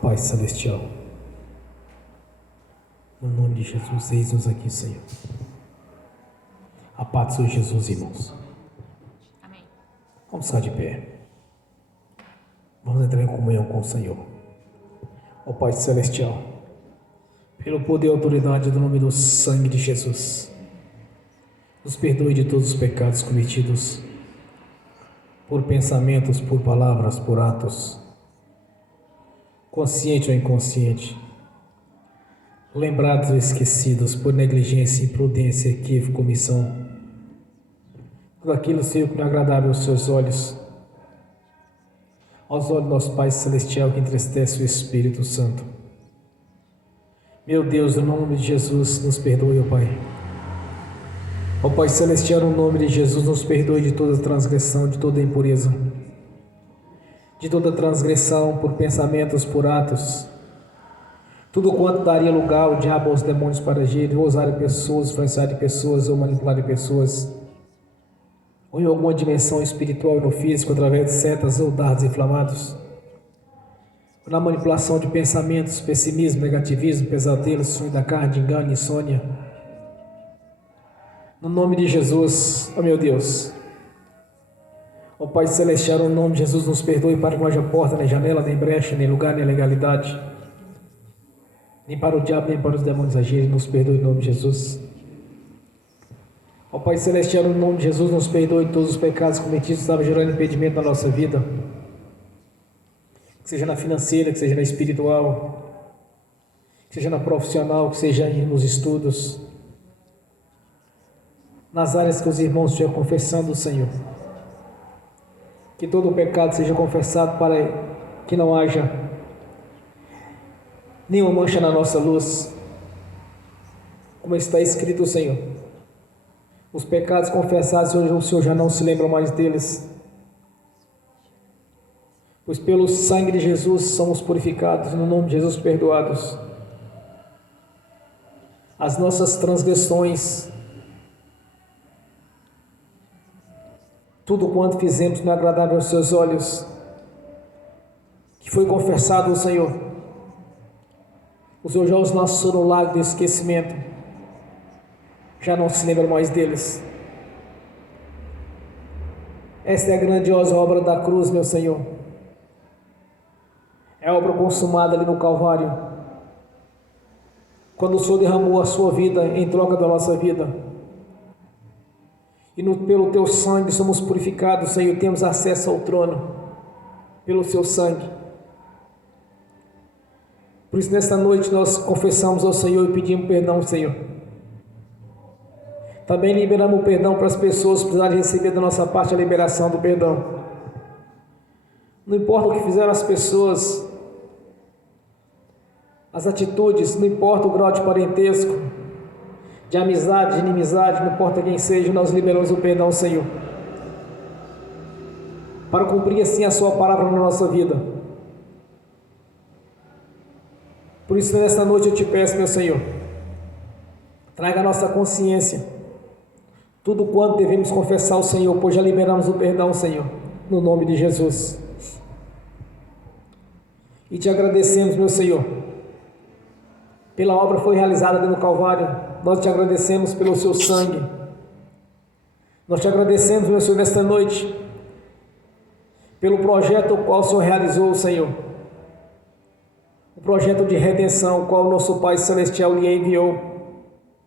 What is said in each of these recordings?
Pai Celestial, no nome de Jesus, eis-nos aqui, Senhor. A paz do Senhor Jesus, irmãos. Amém. Vamos ficar de pé. Vamos entrar em comunhão com o Senhor. Ó Pai Celestial, pelo poder e autoridade do nome do sangue de Jesus, nos perdoe de todos os pecados cometidos por pensamentos, por palavras, por atos, consciente ou inconsciente, lembrados ou esquecidos, por negligência, imprudência, equívoco, omissão, tudo aquilo, Senhor, que não é agradável aos seus olhos, aos olhos do nosso Pai Celestial, que entristece o Espírito Santo. Meu Deus, no nome de Jesus, nos perdoe, ó Pai. Ó Pai Celestial, no nome de Jesus, nos perdoe de toda transgressão, de toda impureza, de toda transgressão por pensamentos, por atos, tudo quanto daria lugar ao diabo, aos demônios para agir, ou usar pessoas, influenciar de pessoas, ou manipular de pessoas, ou em alguma dimensão espiritual e no físico, através de setas ou dardos inflamados, ou na manipulação de pensamentos, pessimismo, negativismo, pesadelos, sonho da carne, engano, insônia. No nome de Jesus, ó meu Deus, ó Pai Celestial, no nome de Jesus, nos perdoe para que não haja porta, nem janela, nem brecha, nem lugar, nem legalidade, nem para o diabo, nem para os demônios agirem. Nos perdoe em nome de Jesus. Ó Pai Celestial, no nome de Jesus, nos perdoe todos os pecados cometidos que estavam gerando impedimento na nossa vida, que seja na financeira, que seja na espiritual, que seja na profissional, que seja nos estudos, nas áreas que os irmãos estejam confessando, Senhor. Que todo o pecado seja confessado para que não haja nenhuma mancha na nossa luz, como está escrito, Senhor. Os pecados confessados, o Senhor já não se lembra mais deles, pois pelo sangue de Jesus somos purificados, no nome de Jesus perdoados. As nossas transgressões, tudo quanto fizemos não é agradável aos seus olhos, que foi confessado ao Senhor, o Senhor já os lançou no lago do esquecimento, já não se lembra mais deles. Esta é a grandiosa obra da cruz, meu Senhor. É a obra consumada ali no Calvário, quando o Senhor derramou a sua vida em troca da nossa vida, e pelo teu sangue somos purificados, Senhor, temos acesso ao trono, pelo seu sangue. Por isso, nesta noite, nós confessamos ao Senhor e pedimos perdão, Senhor. Também liberamos o perdão para as pessoas que precisarem receber da nossa parte a liberação do perdão. Não importa o que fizeram as pessoas, as atitudes, não importa o grau de parentesco, de amizade, de inimizade, não importa quem seja, nós liberamos o perdão, Senhor, para cumprir assim a sua palavra na nossa vida. Por isso, nesta noite eu te peço, meu Senhor, traga a nossa consciência tudo quanto devemos confessar ao Senhor, pois já liberamos o perdão, Senhor, no nome de Jesus. E te agradecemos, meu Senhor, pela obra que foi realizada ali no Calvário. Nós te agradecemos pelo seu sangue. Nós te agradecemos, meu Senhor, nesta noite, pelo projeto o qual o Senhor realizou, Senhor. O projeto de redenção, o qual o nosso Pai Celestial lhe enviou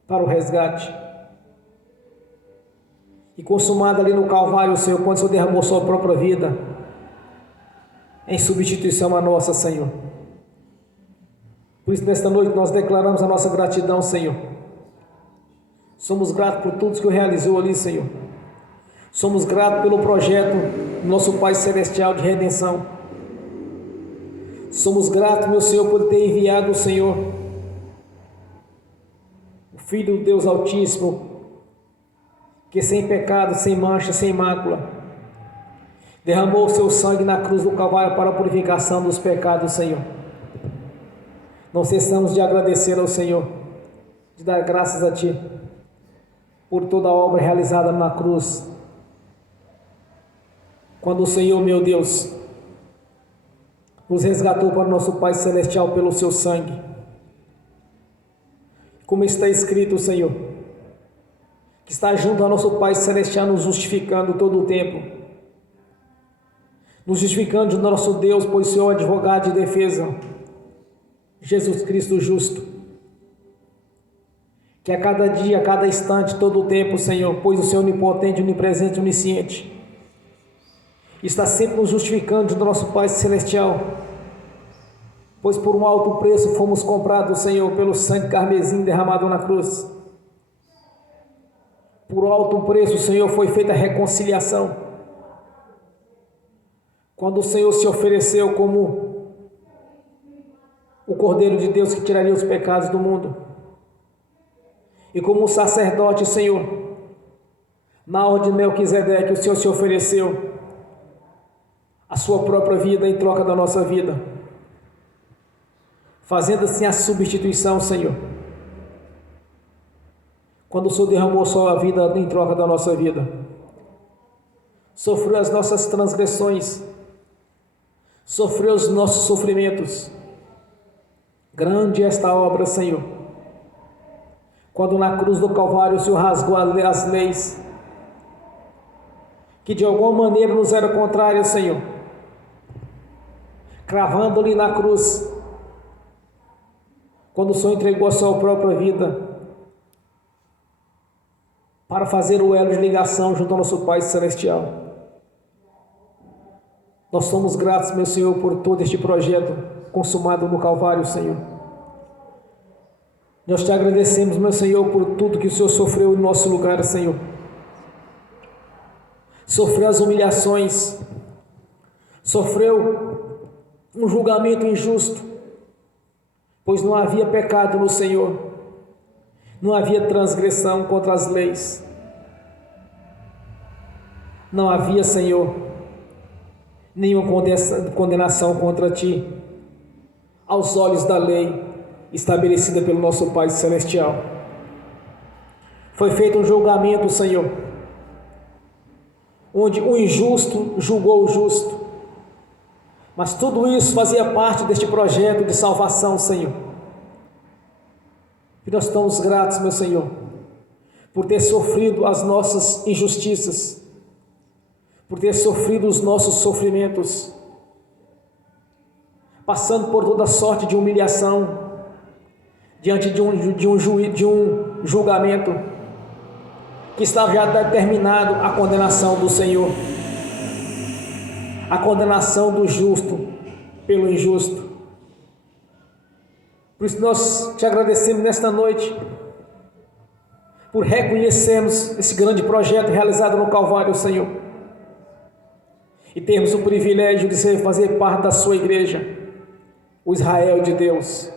para o resgate. E consumado ali no Calvário, Senhor, quando o Senhor derramou sua própria vida em substituição a nossa, Senhor. Por isso, nesta noite, nós declaramos a nossa gratidão, Senhor. Somos gratos por tudo que o realizou ali, Senhor. Somos gratos pelo projeto do nosso Pai Celestial de redenção. Somos gratos, meu Senhor, por ter enviado o Senhor, o Filho do Deus Altíssimo, que sem pecado, sem mancha, sem mácula, derramou o seu sangue na cruz do Calvário para a purificação dos pecados, Senhor. Não cessamos de agradecer ao Senhor, de dar graças a Ti, por toda a obra realizada na cruz. Quando o Senhor, meu Deus, nos resgatou para o nosso Pai Celestial pelo seu sangue. Como está escrito, Senhor, que está junto ao nosso Pai Celestial, nos justificando todo o tempo, nos justificando junto ao nosso Deus, pois o Senhor é advogado de defesa, Jesus Cristo justo, que a cada dia, a cada instante, todo o tempo, Senhor, pois o Senhor onipotente, onipresente, onisciente, está sempre nos justificando junto ao nosso Pai Celestial, pois por um alto preço fomos comprados, Senhor, pelo sangue carmesim derramado na cruz. Por alto preço, Senhor, foi feita a reconciliação. Quando o Senhor se ofereceu como o Cordeiro de Deus que tiraria os pecados do mundo, e como um sacerdote, Senhor, na ordem de Melquisedeque, o Senhor se ofereceu a sua própria vida em troca da nossa vida, fazendo assim a substituição, Senhor. Quando o Senhor derramou sua vida em troca da nossa vida, sofreu as nossas transgressões, sofreu os nossos sofrimentos. Grande é esta obra, Senhor. Quando na cruz do Calvário o Senhor rasgou as leis que de alguma maneira nos eram contrárias, Senhor, cravando-lhe na cruz, quando o Senhor entregou a sua própria vida para fazer o elo de ligação junto ao nosso Pai Celestial. Nós somos gratos, meu Senhor, por todo este projeto consumado no Calvário, Senhor. Nós te agradecemos, meu Senhor, por tudo que o Senhor sofreu em nosso lugar, Senhor. Sofreu as humilhações, sofreu um julgamento injusto, pois não havia pecado no Senhor, não havia transgressão contra as leis, não havia, Senhor, nenhuma condenação contra ti, aos olhos da lei estabelecida pelo nosso Pai Celestial. Foi feito um julgamento, Senhor, onde o injusto julgou o justo, mas tudo isso fazia parte deste projeto de salvação, Senhor. E nós estamos gratos, meu Senhor, por ter sofrido as nossas injustiças, por ter sofrido os nossos sofrimentos, passando por toda sorte de humilhação, diante de um julgamento que estava já determinado a condenação do Senhor, a condenação do justo pelo injusto. Por isso nós te agradecemos nesta noite, por reconhecermos esse grande projeto realizado no Calvário, Senhor, e termos o privilégio de fazer parte da sua igreja, o Israel de Deus,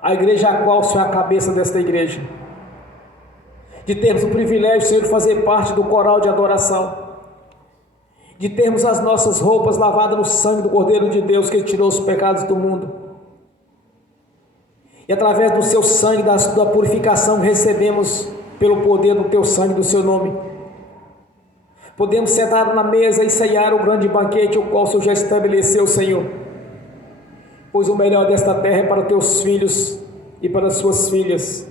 a igreja a qual o Senhor é a cabeça desta igreja, de termos o privilégio, Senhor, de fazer parte do coral de adoração, de termos as nossas roupas lavadas no sangue do Cordeiro de Deus que tirou os pecados do mundo, e através do seu sangue, da purificação que recebemos pelo poder do teu sangue, do seu nome, podemos sentar na mesa e ceiar o grande banquete, o qual o Senhor já estabeleceu, Senhor, pois o melhor desta terra é para teus filhos e para as suas filhas,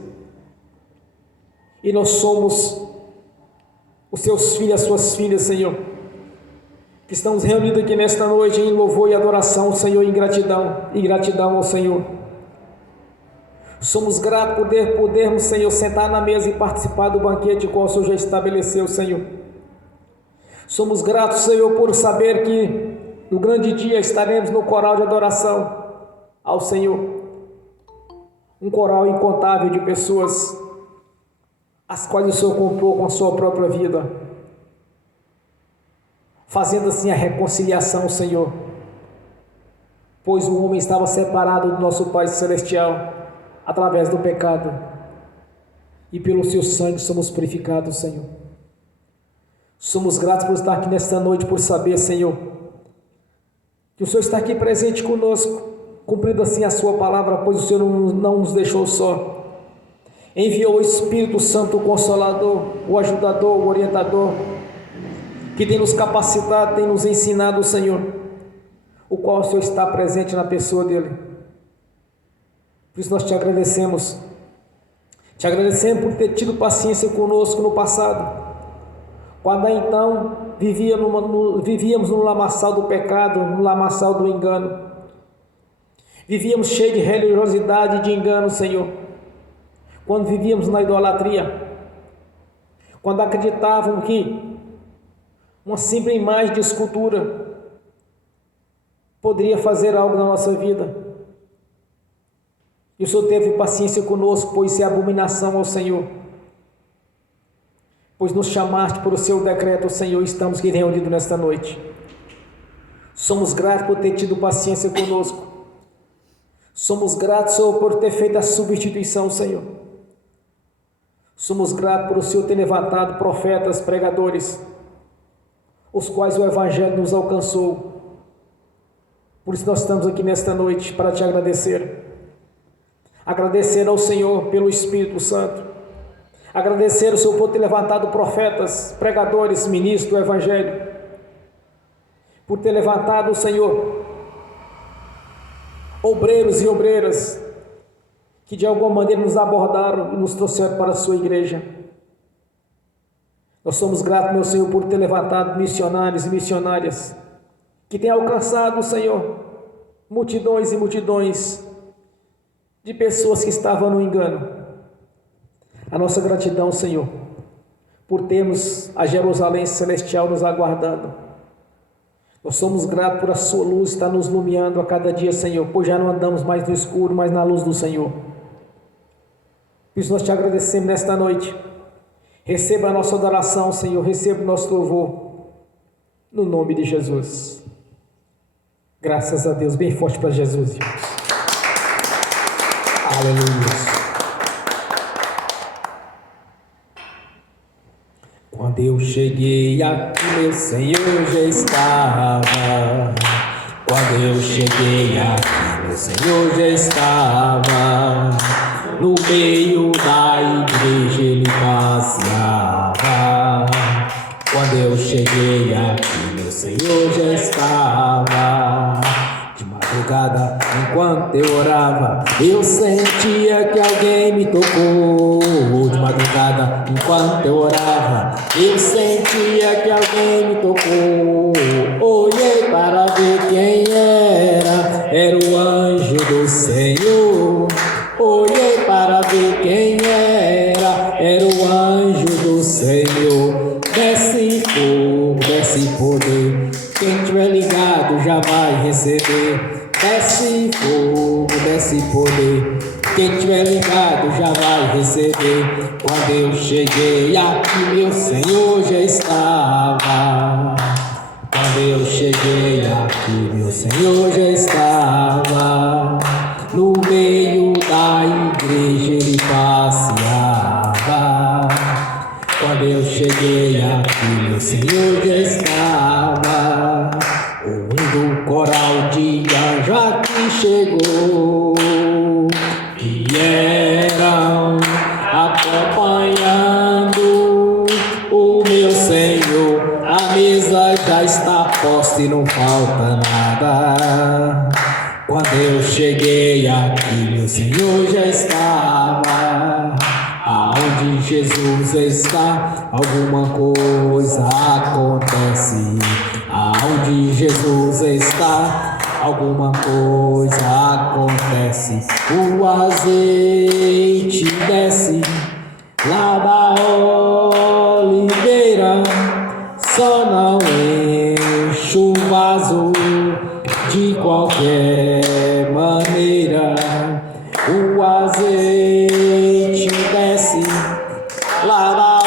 e nós somos os seus filhos, as suas filhas, Senhor, que estamos reunidos aqui nesta noite em louvor e adoração, Senhor, em gratidão ao Senhor. Somos gratos por podermos, Senhor, sentar na mesa e participar do banquete qual o Senhor já estabeleceu, Senhor. Somos gratos, Senhor, por saber que no grande dia estaremos no coral de adoração ao Senhor, um coral incontável de pessoas, as quais o Senhor comprou com a sua própria vida, fazendo assim a reconciliação, Senhor, pois o homem estava separado do nosso Pai Celestial através do pecado, e pelo seu sangue somos purificados, Senhor. Somos gratos por estar aqui nesta noite, por saber, Senhor, que o Senhor está aqui presente conosco, cumprindo assim a sua palavra, pois o Senhor não nos deixou só. Enviou o Espírito Santo, o Consolador, o Ajudador, o Orientador, que tem nos capacitado, tem nos ensinado, Senhor, o qual o Senhor está presente na pessoa dele. Por isso nós te agradecemos. Te agradecemos por ter tido paciência conosco no passado, quando então vivíamos no lamaçal do pecado, no lamaçal do engano. Vivíamos cheios de religiosidade e de engano, Senhor. Quando vivíamos na idolatria, quando acreditávamos que uma simples imagem de escultura poderia fazer algo na nossa vida. E o Senhor teve paciência conosco, pois isso é abominação ao Senhor. Pois nos chamaste por o seu decreto, Senhor, e estamos aqui reunidos nesta noite. Somos gratos por ter tido paciência conosco. Somos gratos, Senhor, por ter feito a substituição, Senhor. Somos gratos por o Senhor ter levantado profetas, pregadores, os quais o Evangelho nos alcançou. Por isso nós estamos aqui nesta noite para te agradecer. Agradecer ao Senhor pelo Espírito Santo. Agradecer ao Senhor por ter levantado profetas, pregadores, ministros do Evangelho. Por ter levantado, Senhor, obreiros e obreiras que de alguma maneira nos abordaram e nos trouxeram para a sua igreja. Nós somos gratos, meu Senhor, por ter levantado missionários e missionárias que têm alcançado, Senhor, multidões e multidões de pessoas que estavam no engano. A nossa gratidão, Senhor, por termos a Jerusalém celestial nos aguardando. Nós somos gratos por a sua luz estar nos iluminando a cada dia, Senhor, pois já não andamos mais no escuro, mas na luz do Senhor. Por isso nós te agradecemos nesta noite. Receba a nossa adoração, Senhor, receba o nosso louvor, no nome de Jesus. Graças a Deus, bem forte para Jesus, irmãos. Aleluia. Quando eu cheguei aqui, meu Senhor já estava. Quando eu cheguei aqui, meu Senhor já estava. No meio da igreja ele passeava. Quando eu cheguei aqui, meu Senhor já estava. De madrugada, enquanto eu orava, eu sentia que alguém me tocou. De madrugada, enquanto eu orava, eu sentia que alguém me tocou. Olhei para ver quem era o anjo do Senhor. Olhei para ver quem era o anjo do Senhor. Desce fogo, desce poder, quem tiver ligado já vai receber. Desce fogo, desce poder, quem tiver ligado já vai receber. Quando eu cheguei aqui, meu Senhor já estava. Quando eu cheguei aqui, meu Senhor já estava. No meio da igreja ele passeava. Quando eu cheguei aqui, meu Senhor já estava. Ouvindo o coral de anjo aqui chegou, e eram acompanhando o meu Senhor. A mesa já está posta e não falta nada. Quando eu cheguei aqui, meu Senhor já estava. Aonde Jesus está, alguma coisa acontece. Aonde Jesus está, alguma coisa acontece. O azeite desce lá da oliveira, só não enche o vaso de qualquer maneira. O azeite desce lá da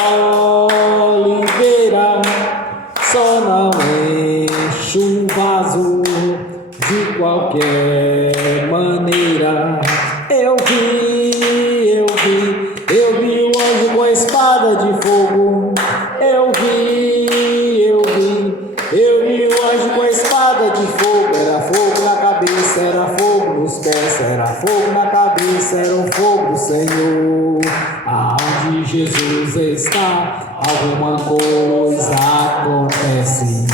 oliveira, só não enche um vaso de qualquer maneira. Eu vi o anjo com a espada de fogo. Eu vi o anjo com a espada de fogo. Era fogo na cabeça, era fogo nos pés, era fogo na cabeça, era o fogo do Senhor. Aonde Jesus está, alguma coisa acontece.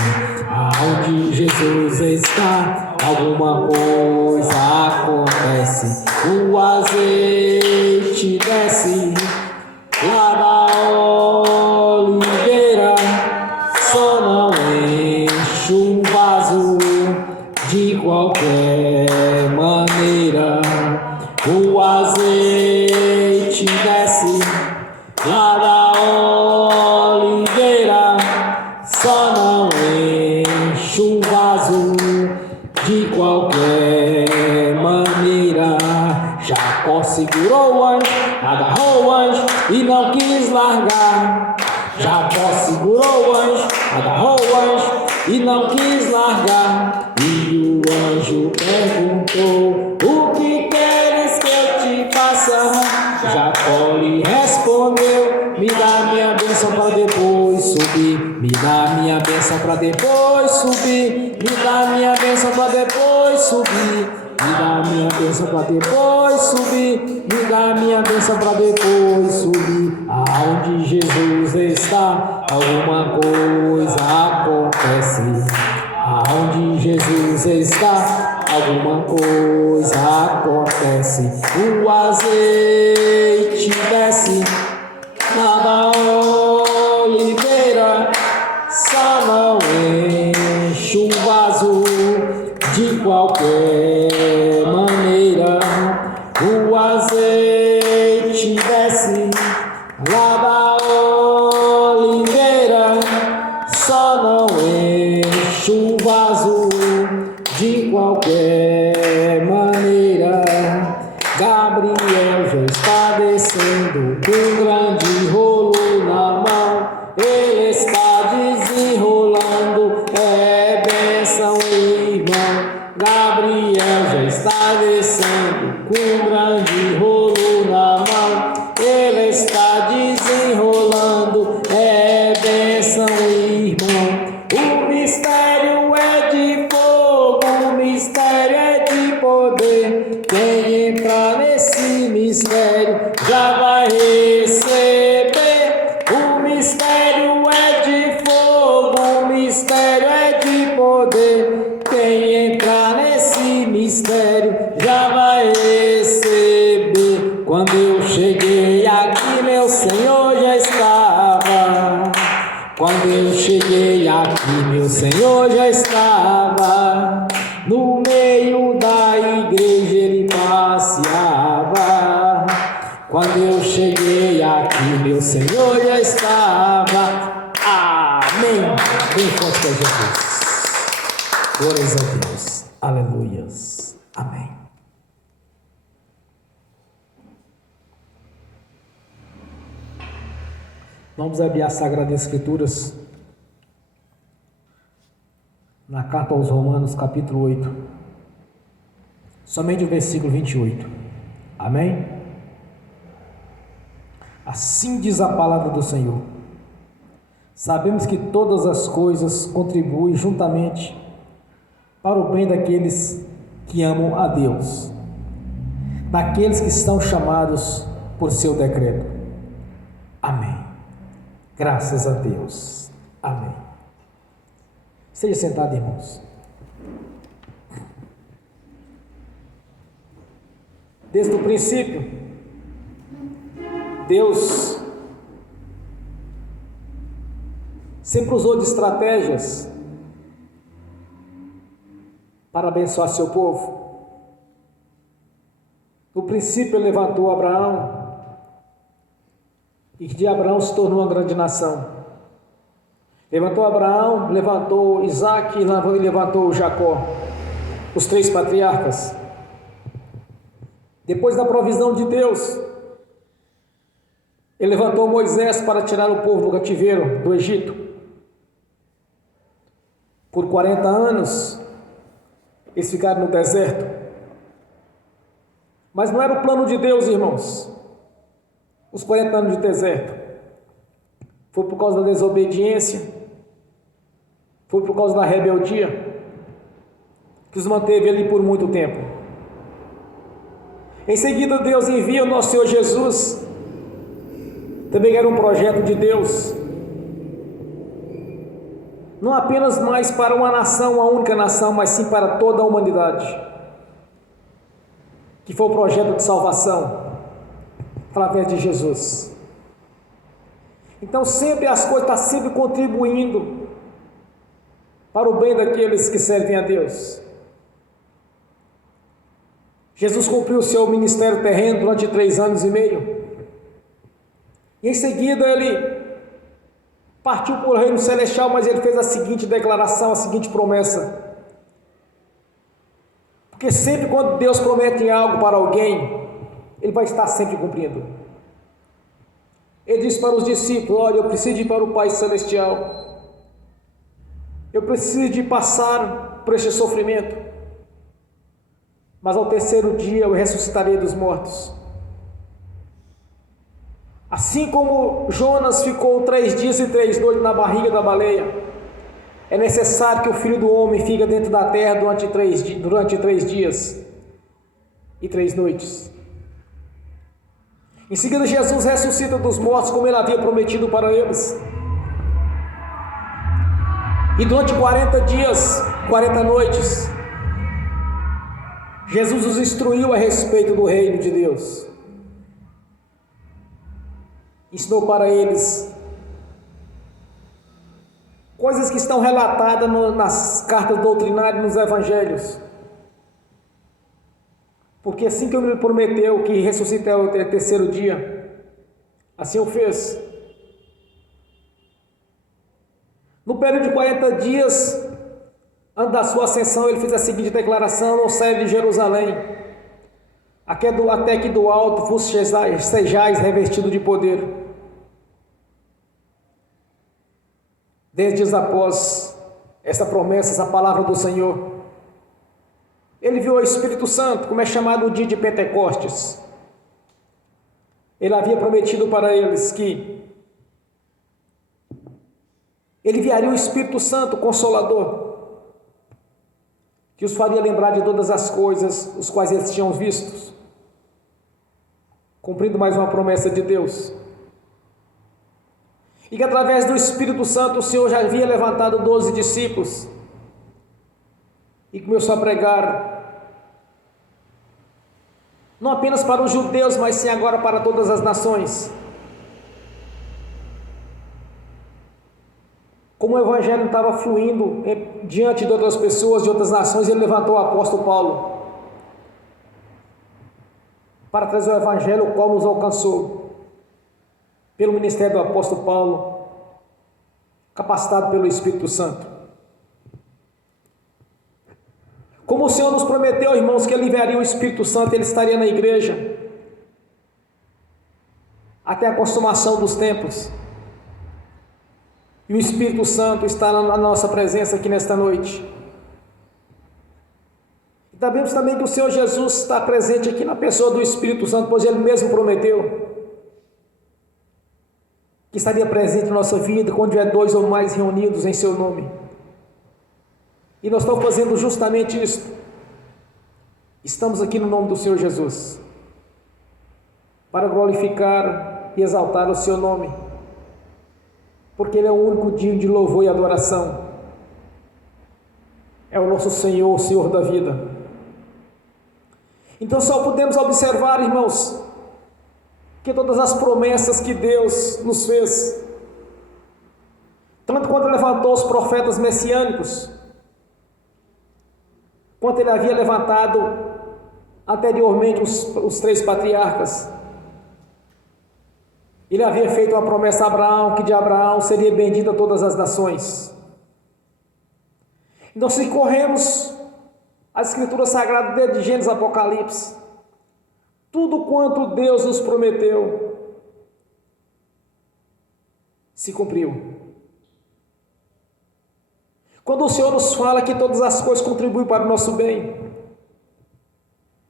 Aonde Jesus está, alguma coisa acontece. O azeite desce lá da oliveira, só não enche um vaso de qualquer maneira. O azeite desce lá da oliveira, só não enche um vaso de qualquer maneira. Jacó segurou o anjo, agarrou o anjo e não quis largar. Jacó segurou o anjo, agarrou o anjo e não quis largar. E o anjo perguntou: o que queres que eu te faça? Jacó lhe respondeu: me dá minha bênção para depois subir. Me dá minha bênção para depois subir. Me dá minha bênção para depois subir. Me dá minha bênção para depois subir. Me dá minha bênção para depois subir. Aonde Jesus está, alguma coisa acontece. Aonde Jesus está, alguma coisa acontece. O azeite desce lá da oliveira, só não enche um vaso de qualquer maneira. O azeite desce lá da oliveira, só não enche um vaso de qualquer maneira. Gabriel já está descendo com um grande rolo na mão. Ele está desenrolando, é bênção, irmão. Gabriel já está descendo com um grande rolo na mão. Ele está desenrolando, é bênção, irmão. O mistério é de fogo, o mistério é de poder. Quem entrar nesse mistério já vai receber. O mistério é de fogo, o mistério é de poder. Quem entrar nesse mistério já vai receber. Quando eu cheguei aqui, meu Senhor já estava. Quando eu cheguei aqui, meu Senhor já estava. No meio da igreja ele passeava. Quando eu cheguei aqui, meu Senhor já estava. Amém. Bem forte para Jesus. Glórias a Deus. Aleluias. Amém. Vamos abrir as Sagradas Escrituras na carta aos Romanos, capítulo 8, somente o versículo 28. Amém? Assim diz a palavra do Senhor: sabemos que todas as coisas contribuem juntamente para o bem daqueles que amam a Deus, daqueles que estão chamados por seu decreto. Amém. Graças a Deus. Amém. Seja sentado, irmãos. Desde o princípio, Deus sempre usou de estratégias para abençoar seu povo. No princípio, ele levantou Abraão, e de Abraão se tornou uma grande nação. Levantou Abraão, levantou Isaac e levantou Jacó, os 3 patriarcas. Depois da provisão de Deus, ele levantou Moisés para tirar o povo do cativeiro do Egito. Por 40 anos, eles ficaram no deserto. Mas não era o plano de Deus, irmãos. Os 40 anos de deserto foi por causa da desobediência, foi por causa da rebeldia, que os manteve ali por muito tempo. Em seguida, Deus envia o nosso Senhor Jesus, também era um projeto de Deus, não apenas mais para uma nação, uma única nação, mas sim para toda a humanidade, que foi o projeto de salvação através de Jesus. Então sempre as coisas estão sempre contribuindo para o bem daqueles que servem a Deus. Jesus cumpriu o seu ministério terreno durante 3 anos e meio. E em seguida ele partiu para o reino celestial, mas ele fez a seguinte declaração, a seguinte promessa. Porque sempre quando Deus promete algo para alguém, Ele vai estar sempre cumprindo. Ele disse para os discípulos: olha, eu preciso ir para o Pai Celestial. Eu preciso de passar por este sofrimento. Mas ao 3º dia eu ressuscitarei dos mortos. Assim como Jonas ficou 3 dias e 3 noites na barriga da baleia, é necessário que o Filho do Homem fique dentro da terra durante 3 dias e 3 noites. Em seguida, Jesus ressuscita dos mortos, como Ele havia prometido para eles. E durante 40 dias, 40 noites, Jesus os instruiu a respeito do reino de Deus. Ensinou para eles coisas que estão relatadas nas cartas doutrinárias, nos evangelhos. Porque assim que Ele prometeu que ressuscitaria ao 3º dia, assim o fez. No período de 40 dias, antes da sua ascensão, Ele fez a seguinte declaração: não saia de Jerusalém, até que do alto vos sejais revestido de poder. 10 dias após essa promessa, essa palavra do Senhor, Ele viu o Espírito Santo, como é chamado o dia de Pentecostes. Ele havia prometido para eles que Ele enviaria o Espírito Santo, o Consolador, que os faria lembrar de todas as coisas os quais eles tinham visto, cumprindo mais uma promessa de Deus. E que através do Espírito Santo o Senhor já havia levantado 12 discípulos e começou a pregar não apenas para os judeus, mas sim agora para todas as nações. Como o Evangelho estava fluindo diante de outras pessoas, de outras nações, Ele levantou o apóstolo Paulo para trazer o Evangelho, o qual nos alcançou pelo ministério do apóstolo Paulo, capacitado pelo Espírito Santo. Como o Senhor nos prometeu, irmãos, que Ele enviaria o Espírito Santo, Ele estaria na igreja até a consumação dos tempos. E o Espírito Santo está na nossa presença aqui nesta noite. E sabemos também que o Senhor Jesus está presente aqui na pessoa do Espírito Santo, pois Ele mesmo prometeu que estaria presente na nossa vida quando tiver 2 ou mais reunidos em seu nome. E nós estamos fazendo justamente isso. Estamos aqui no nome do Senhor Jesus, para glorificar e exaltar o seu nome, porque Ele é o único digno de louvor e adoração. É o nosso Senhor, o Senhor da vida. Então só podemos observar, irmãos, que todas as promessas que Deus nos fez, tanto quando levantou os profetas messiânicos, quanto Ele havia levantado anteriormente os 3 patriarcas, Ele havia feito uma promessa a Abraão, que de Abraão seria bendita todas as nações. Então, se corremos as Escrituras Sagradas desde Gênesis a Apocalipse, tudo quanto Deus nos prometeu se cumpriu. Quando o Senhor nos fala que todas as coisas contribuem para o nosso bem,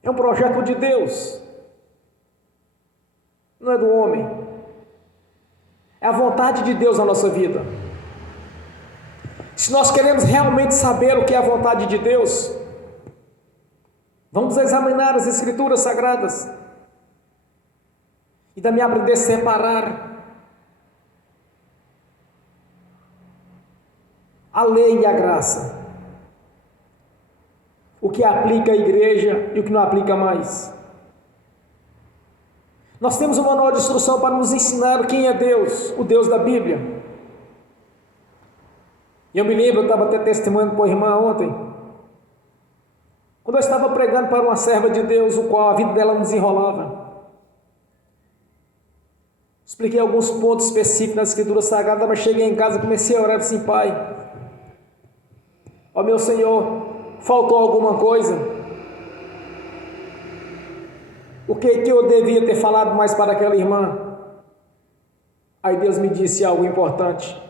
é um projeto de Deus, não é do homem. É a vontade de Deus na nossa vida. Se nós queremos realmente saber o que é a vontade de Deus, vamos examinar as Escrituras Sagradas e também aprender a separar a lei e a graça. O que aplica à igreja e o que não aplica mais. Nós temos um manual de instrução para nos ensinar quem é Deus, o Deus da Bíblia. E eu me lembro, eu estava até testemunhando para a irmã ontem, quando eu estava pregando para uma serva de Deus, o qual a vida dela não desenrolava. Expliquei alguns pontos específicos na Escritura Sagrada, mas cheguei em casa e comecei a orar assim: Pai, ó meu Senhor, faltou alguma coisa? O que eu devia ter falado mais para aquela irmã? Aí Deus me disse algo importante,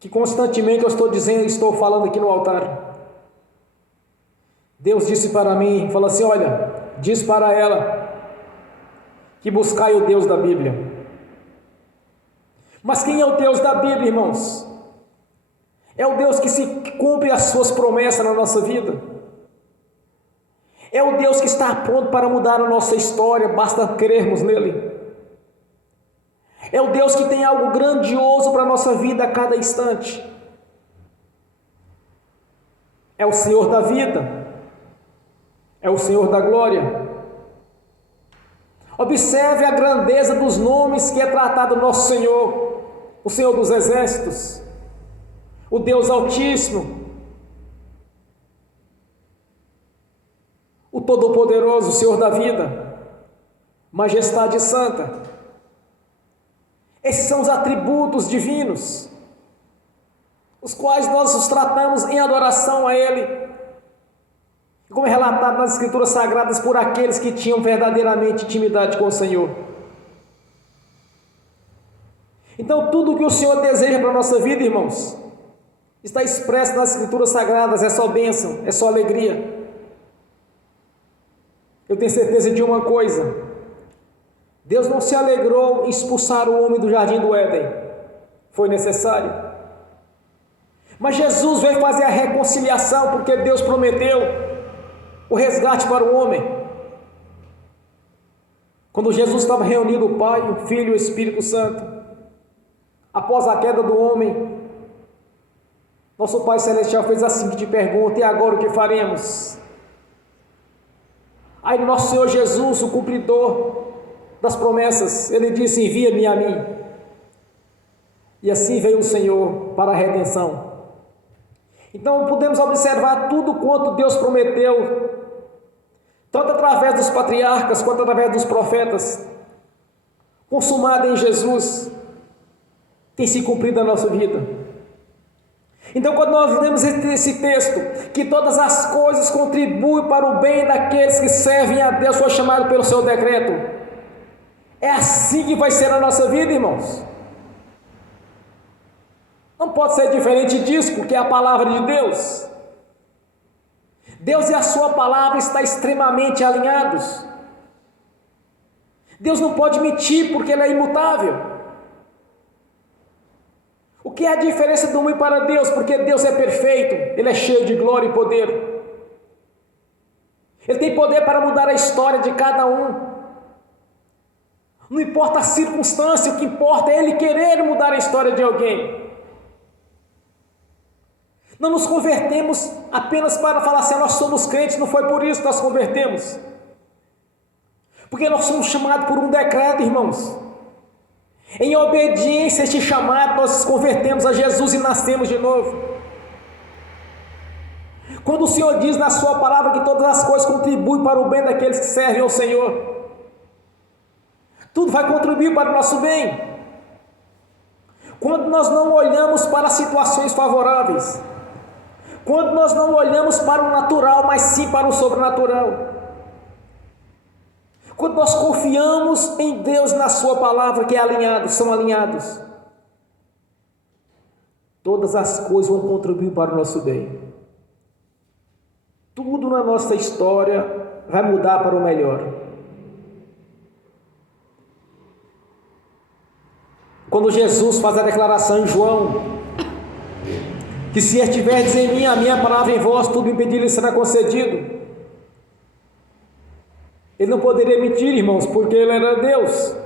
que constantemente eu estou dizendo, estou falando aqui no altar. Deus disse para mim, falou assim: olha, diz para ela que buscai o Deus da Bíblia. Mas quem é o Deus da Bíblia, irmãos? É o Deus que cumpre as suas promessas na nossa vida. É o Deus que está pronto para mudar a nossa história, basta crermos nele. É o Deus que tem algo grandioso para a nossa vida a cada instante. É o Senhor da vida. É o Senhor da glória. Observe a grandeza dos nomes que é tratado nosso Senhor, o Senhor dos exércitos, o Deus Altíssimo, o Todo-Poderoso, o Senhor da vida, Majestade Santa. Esses são os atributos divinos, os quais nós os tratamos em adoração a Ele, como é relatado nas Escrituras Sagradas por aqueles que tinham verdadeiramente intimidade com o Senhor. Então, tudo que o Senhor deseja para a nossa vida, irmãos, está expresso nas Escrituras Sagradas. É só bênção, é só alegria. Eu tenho certeza de uma coisa: Deus não se alegrou em expulsar o homem do jardim do Éden, foi necessário. Mas Jesus veio fazer a reconciliação, porque Deus prometeu o resgate para o homem. Quando Jesus estava reunido, o Pai, o Filho e o Espírito Santo, após a queda do homem, nosso Pai Celestial fez a seguinte pergunta: e agora o que faremos? Aí nosso Senhor Jesus, o cumpridor das promessas, Ele disse: envia-me a mim. E assim veio o Senhor para a redenção. Então podemos observar tudo quanto Deus prometeu, tanto através dos patriarcas quanto através dos profetas, consumado em Jesus, tem se cumprido na nossa vida. Então, quando nós lemos esse texto, que todas as coisas contribuem para o bem daqueles que servem a Deus, foi chamado pelo seu decreto. É assim que vai ser a nossa vida, irmãos. Não pode ser diferente disso, porque é a palavra de Deus. Deus e a sua palavra estão extremamente alinhados. Deus não pode mentir, porque Ele é imutável. O que é a diferença do homem para Deus? Porque Deus é perfeito, Ele é cheio de glória e poder. Ele tem poder para mudar a história de cada um. Não importa a circunstância, o que importa é Ele querer mudar a história de alguém. Não nos convertemos apenas para falar assim: nós somos crentes. Não foi por isso que nós convertemos, porque nós somos chamados por um decreto, irmãos. Em obediência a este chamado, nós nos convertemos a Jesus e nascemos de novo. Quando o Senhor diz na sua palavra que todas as coisas contribuem para o bem daqueles que servem ao Senhor, tudo vai contribuir para o nosso bem. Quando nós não olhamos para situações favoráveis, quando nós não olhamos para o natural, mas sim para o sobrenatural, quando nós confiamos em Deus, na sua palavra, que é alinhado, são alinhados, todas as coisas vão contribuir para o nosso bem. Tudo na nossa história vai mudar para o melhor. Quando Jesus faz a declaração em João, que se estiverdes em mim, a minha palavra em vós, tudo impedido será concedido. Ele não poderia mentir, irmãos, porque Ele era Deus.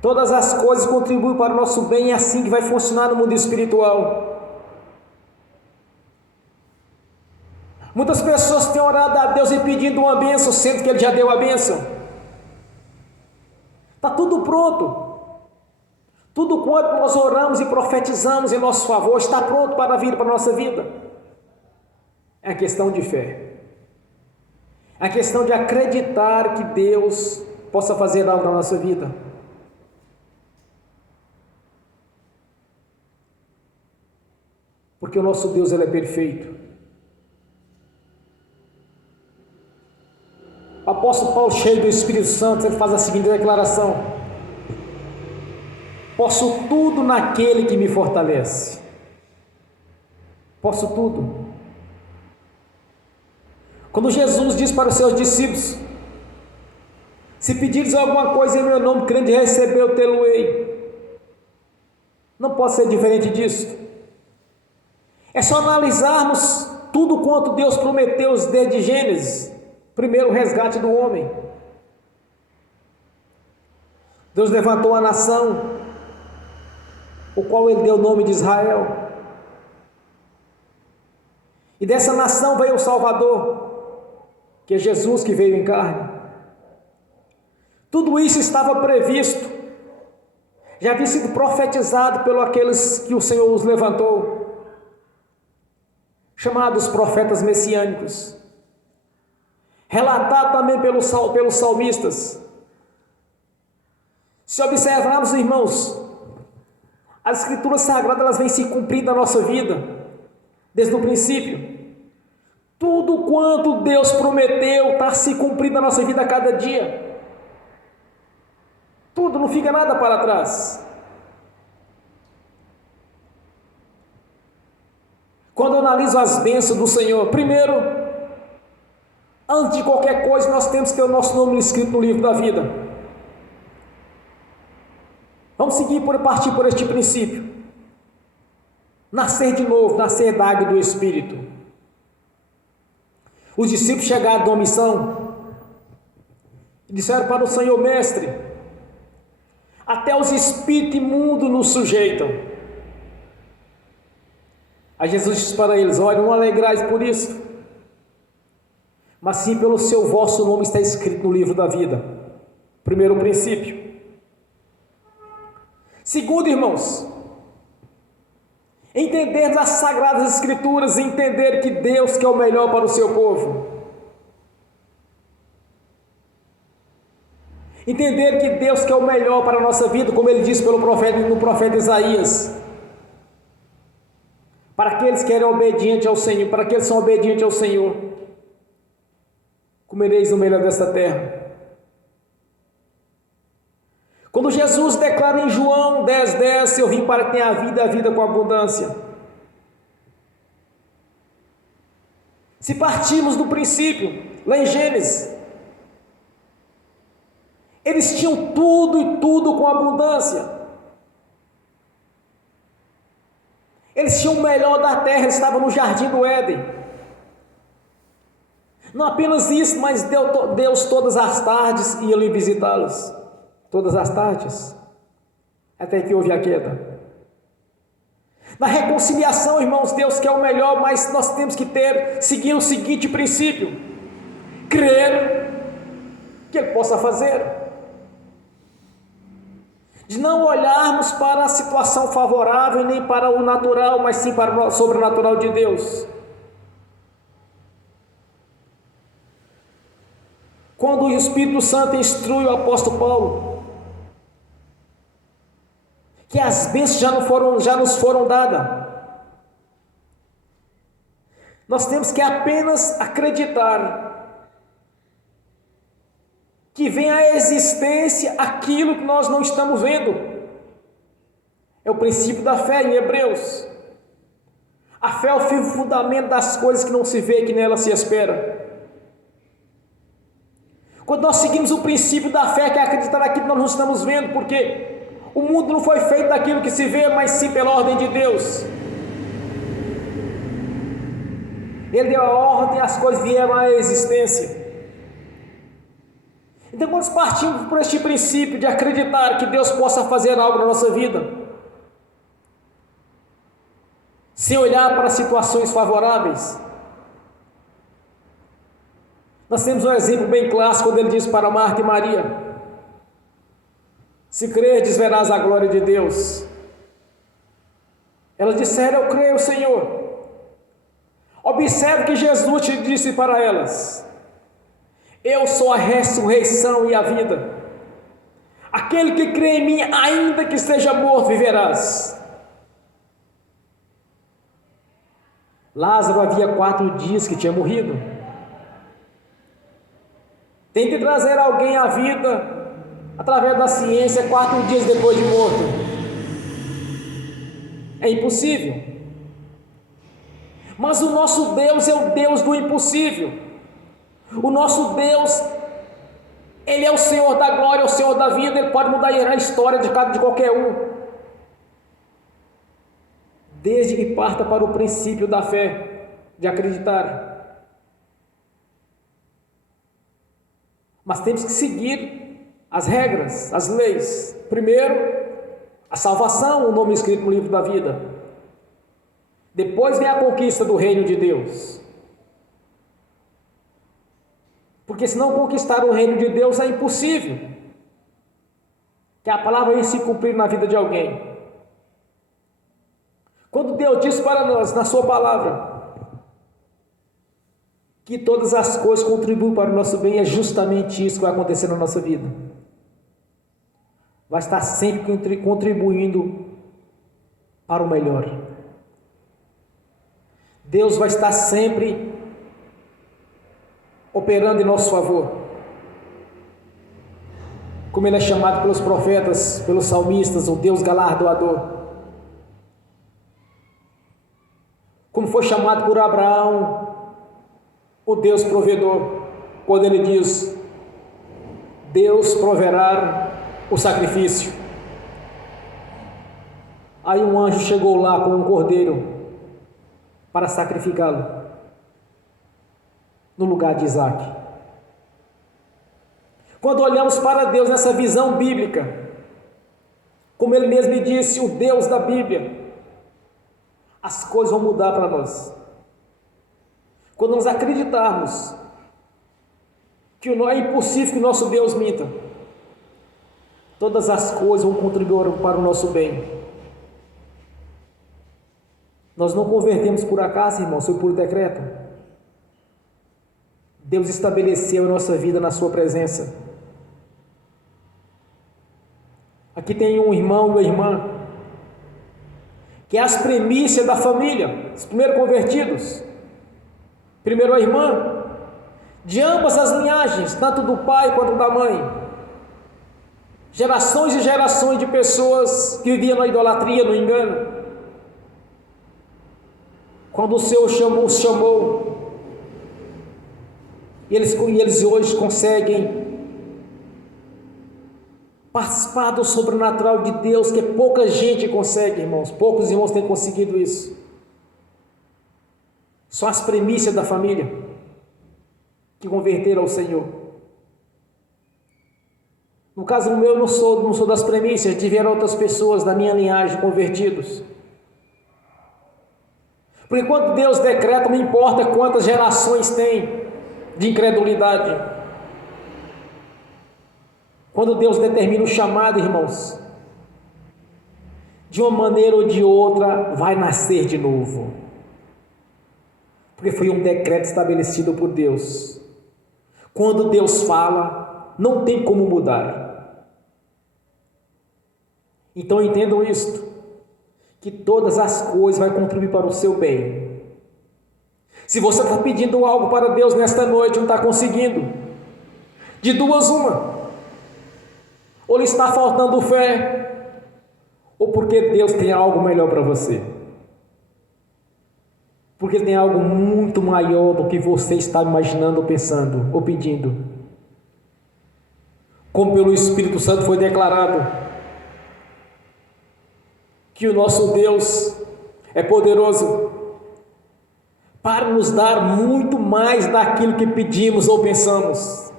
Todas as coisas contribuem para o nosso bem e é assim que vai funcionar no mundo espiritual. Muitas pessoas têm orado a Deus e pedindo uma bênção, sendo que Ele já deu a bênção. Está tudo pronto. Tudo quanto nós oramos e profetizamos em nosso favor está pronto para vir para a nossa vida. É a questão de fé. É a questão de acreditar que Deus possa fazer algo na nossa vida. Porque o nosso Deus, Ele é perfeito. O apóstolo Paulo, cheio do Espírito Santo, ele faz a seguinte declaração: posso tudo naquele que me fortalece. Posso tudo. Quando Jesus diz para os seus discípulos: se pedires alguma coisa em meu nome, crendo em receber, eu tê-lo-ei. Não pode ser diferente disso. É só analisarmos tudo quanto Deus prometeu desde Gênesis. Primeiro, o resgate do homem. Deus levantou a nação, o qual Ele deu o nome de Israel. E dessa nação veio o Salvador, que é Jesus, que veio em carne. Tudo isso estava previsto, já havia sido profetizado pelos aqueles que o Senhor os levantou, chamados profetas messiânicos, relatado também pelos salmistas. Se observarmos, irmãos, as escrituras sagradas, elas vêm se cumprindo na nossa vida, desde o princípio. Tudo quanto Deus prometeu está se cumprindo na nossa vida a cada dia. Tudo, não fica nada para trás. Quando eu analiso as bênçãos do Senhor, primeiro, antes de qualquer coisa, nós temos que ter o nosso nome escrito no livro da vida. Vamos partir por este princípio. Nascer de novo, nascer da água do Espírito. Os discípulos chegaram de uma missão e disseram para o Senhor: mestre, até os espíritos imundos nos sujeitam. Aí Jesus disse para eles: olha, não alegrais por isso, mas sim pelo seu vosso nome está escrito no livro da vida. Primeiro princípio. Segundo, irmãos, entender as sagradas escrituras, entender que Deus quer o melhor para o seu povo. Entender que Deus quer o melhor para a nossa vida, como Ele disse no profeta Isaías. Para aqueles que eram obedientes ao Senhor, para aqueles que são obedientes ao Senhor, comereis o melhor desta terra. Quando Jesus declara em João 10:10, eu vim para que tenha a vida com abundância. Se partirmos do princípio, lá em Gênesis, eles tinham tudo e tudo com abundância. Eles tinham o melhor da terra, eles estavam no jardim do Éden. Não apenas isso, mas Deus todas as tardes ia ali visitá-los. Todas as tardes, até que houve a queda. Na reconciliação, irmãos, Deus quer o melhor, mas nós temos que seguir o seguinte princípio: crer que Ele possa fazer. De não olharmos para a situação favorável, nem para o natural, mas sim para o sobrenatural de Deus. Quando o Espírito Santo instrui o apóstolo Paulo que as bênçãos já nos foram dadas, nós temos que apenas acreditar que vem à existência aquilo que nós não estamos vendo. É o princípio da fé em Hebreus. A fé é o firme fundamento das coisas que não se vê, que nela se espera. Quando nós seguimos o princípio da fé, que é acreditar naquilo que nós não estamos vendo, porque o mundo não foi feito daquilo que se vê, mas sim pela ordem de Deus. Ele deu a ordem e as coisas vieram à existência. Então, nós partimos por este princípio de acreditar que Deus possa fazer algo na nossa vida, sem olhar para situações favoráveis. Nós temos um exemplo bem clássico quando ele diz para Marta e Maria: se crerdes, verás a glória de Deus. Elas disseram: eu creio, Senhor. Observe que Jesus te disse para elas: eu sou a ressurreição e a vida. Aquele que crê em mim, ainda que esteja morto, viverás. Lázaro havia 4 dias que tinha morrido. Tente trazer alguém à vida através da ciência 4 dias depois de morto. É impossível. Mas o nosso Deus é o Deus do impossível. O nosso Deus, Ele é o Senhor da glória, é o Senhor da vida. Ele pode mudar a história de qualquer um, desde que parta para o princípio da fé, de acreditar. Mas temos que seguir as regras, as leis. Primeiro, a salvação, o nome escrito no livro da vida. Depois vem a conquista do reino de Deus. Porque se não conquistar o reino de Deus é impossível que a palavra venha se cumprir na vida de alguém. Quando Deus diz para nós, na sua palavra, que todas as coisas contribuem para o nosso bem, é justamente isso que vai acontecer na nossa vida. Vai estar sempre contribuindo para o melhor. Deus vai estar sempre operando em nosso favor. Como Ele é chamado pelos profetas, pelos salmistas, o Deus galardoador. Como foi chamado por Abraão, o Deus provedor, quando ele diz: Deus proverá o sacrifício. Aí um anjo chegou lá com um cordeiro para sacrificá-lo no lugar de Isaac. Quando olhamos para Deus nessa visão bíblica, como Ele mesmo disse, o Deus da Bíblia, as coisas vão mudar para nós. Quando nós acreditarmos que é impossível que o nosso Deus minta, todas as coisas vão contribuir para o nosso bem. Nós não convertemos por acaso, irmãos, foi por decreto. Deus estabeleceu a nossa vida na sua presença. Aqui tem um irmão e uma irmã, que é as primícias da família, os primeiros convertidos. Primeiro a irmã, de ambas as linhagens, tanto do pai quanto da mãe. Gerações e gerações de pessoas que viviam na idolatria, no engano. Quando o Senhor os chamou, e eles hoje conseguem participar do sobrenatural de Deus, que pouca gente consegue, irmãos. Poucos irmãos têm conseguido isso. São as primícias da família que converteram ao Senhor. No caso meu, não sou das primícias, tiveram outras pessoas da minha linhagem convertidos. Porque quando Deus decreta, não importa quantas gerações tem de incredulidade. Quando Deus determina o chamado, irmãos, de uma maneira ou de outra, vai nascer de novo. Porque foi um decreto estabelecido por Deus. Quando Deus fala, não tem como mudar. Então entendam isto, que todas as coisas vão contribuir para o seu bem. Se você está pedindo algo para Deus nesta noite e não está conseguindo, de duas uma: ou lhe está faltando fé, ou porque Deus tem algo melhor para você. Porque Ele tem algo muito maior do que você está imaginando, ou pensando, ou pedindo. Como pelo Espírito Santo foi declarado, que o nosso Deus é poderoso para nos dar muito mais daquilo que pedimos ou pensamos.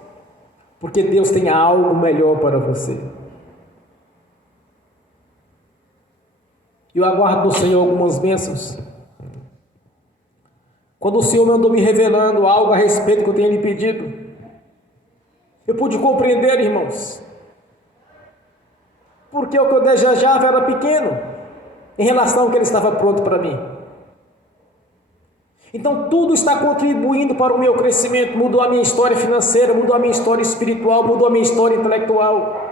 porque Deus tem algo melhor para você. Eu aguardo do Senhor algumas bênçãos. Quando o Senhor andou me revelando algo a respeito que eu tenho lhe pedido, eu pude compreender, irmãos, porque o que eu desejava era pequeno em relação ao que Ele estava pronto para mim. Então tudo está contribuindo para o meu crescimento. Mudou a minha história financeira, mudou a minha história espiritual, mudou a minha história intelectual.